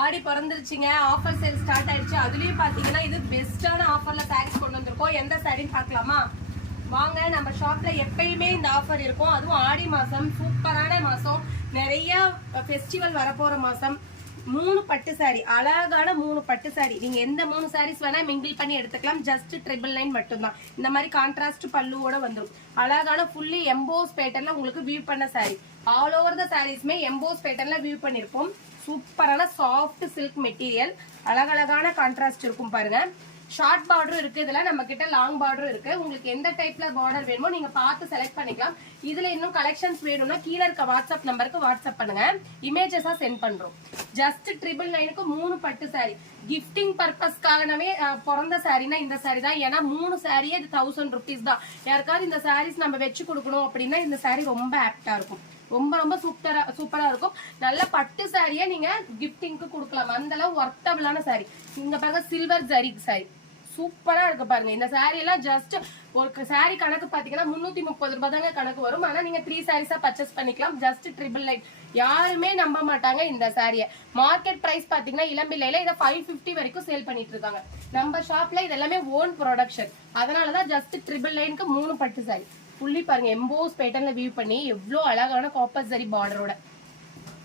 ஆடி பிறந்துருச்சுங்க, offer sale start ஆயிடுச்சு. அதுலயும் பாத்தீங்கன்னா இது பெஸ்டான ஆஃபர்ல சாரீஸ் கொண்டு வந்திருக்கோம். எந்த சாரின்னு பார்க்கலாமா வாங்க. நம்ம ஷாப்ல எப்பயுமே இந்த ஆஃபர் இருக்கும். அதுவும் ஆடி மாசம் சூப்பரான மாசம், நிறைய ஃபெஸ்டிவல் வரப்போற மாசம். 3 பட்டு சாரி, அழகான 3 பட்டு சாரி. நீங்க எந்த 3 சாரீஸ் வேணா மிங்கிள் பண்ணி எடுத்துக்கலாம். ஜஸ்ட் 999 மட்டும்தான். இந்த மாதிரி கான்ட்ராஸ்ட் பல்லுவோட வந்துடும். அழகான ஃபுல்லி எம்போஸ் பேட்டர்ன்ல உங்களுக்கு வியூ பண்ண சாரி. ஆல் ஓவர் த சாரீஸ்மே எம்போஸ் பேட்டர்ன்ல வியூ பண்ணிருப்போம். சூப்பரான சாஃப்ட் சில்க் மெட்டீரியல், அழகழகான கான்ட்ராஸ்ட் இருக்கும் பாருங்க. ஷார்ட் பார்டரும் இருக்கு, இதுல நம்ம கிட்ட லாங் பார்டரும் இருக்கு. உங்களுக்கு எந்த டைப்ல பார்டர் வேணுமோ நீங்க பார்த்து செலக்ட் பண்ணிக்கலாம். இதுல இன்னும் கலெக்ஷன்ஸ் வேணும்னா கீழே இருக்க வாட்ஸ்அப் நம்பருக்கு வாட்ஸ்அப் பண்ணுங்க, இமேஜஸா சென்ட் பண்றோம். ஜஸ்ட் 999க்கு 3 பட்டு சாரி. கிஃப்டிங் பர்பஸ்க்காகவே பிறந்த சாரினா இந்த சாரி தான். ஏன்னா 3 சாரியே இது 1000 rupees தான். யாருக்காவது இந்த சாரீஸ் நம்ம வச்சு கொடுக்கணும் அப்படின்னா இந்த சாரி ரொம்ப ஆப்டா இருக்கும். ரொம்ப ரொம்ப சூப்பரா இருக்கும். நல்ல பட்டு சாரியை நீங்க கிஃப்டிங்க்கு கொடுக்கலாம். அந்த அளவு ஒர்த்தபிளான சாரி. இங்க பாருங்க சில்வர் ஜரி சாரி சூப்பரா இருக்கு பாருங்க. இந்த சாரி எல்லாம் ஜஸ்ட் ஒரு சாரி கணக்கு பாத்தீங்கன்னா 330 ரூபாய் தாங்க கணக்கு வரும். ஆனா நீங்க 3 சாரீஸா பர்ச்சேஸ் பண்ணிக்கலாம். ஜஸ்ட் 999. யாருமே நம்ப மாட்டாங்க இந்த சாரிய. மார்க்கெட் பிரைஸ் பாத்தீங்கன்னா இளம்பிள்ளையில இதை 550 வரைக்கும் சேல் பண்ணிட்டு இருக்காங்க. நம்ம ஷாப்ல இதெல்லாமே ஓன் ப்ரொடக்ஷன். அதனாலதான் ஜஸ்ட் 999க்கு 3 பட்டு சாரி. புள்ளி பாருங்க எம்போஸ் பேட்டர்ன்ல வியூ பண்ணி எவ்வளவு அழகான காப்பர் ஜரி பார்டரோட.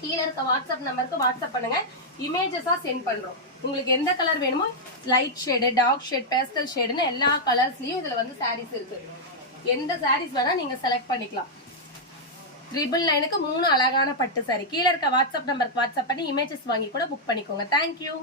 கீழே இருக்க வாட்ஸ்அப் நம்பருக்கு வாட்ஸ்அப் பண்ணுங்க, இமேஜஸா சென்ட் பண்றோம். உங்களுக்கு எந்த கலர் வேணுமோ light shade, dark shade, pastel ஷேடுன்னு எல்லா கலர்ஸ்லயும் இதுல வந்து சாரீஸ் இருக்கு. எந்த சாரீஸ் வேணா நீங்க செலக்ட் பண்ணிக்கலாம். 999க்கு 3 அழகான பட்டு சாரி. கீழே இருக்க வாட்ஸ்அப் நம்பருக்கு வாட்ஸ்அப் பண்ணி இமேஜஸ் வாங்கி கூட புக் பண்ணிக்கோங்க. தேங்க்யூ.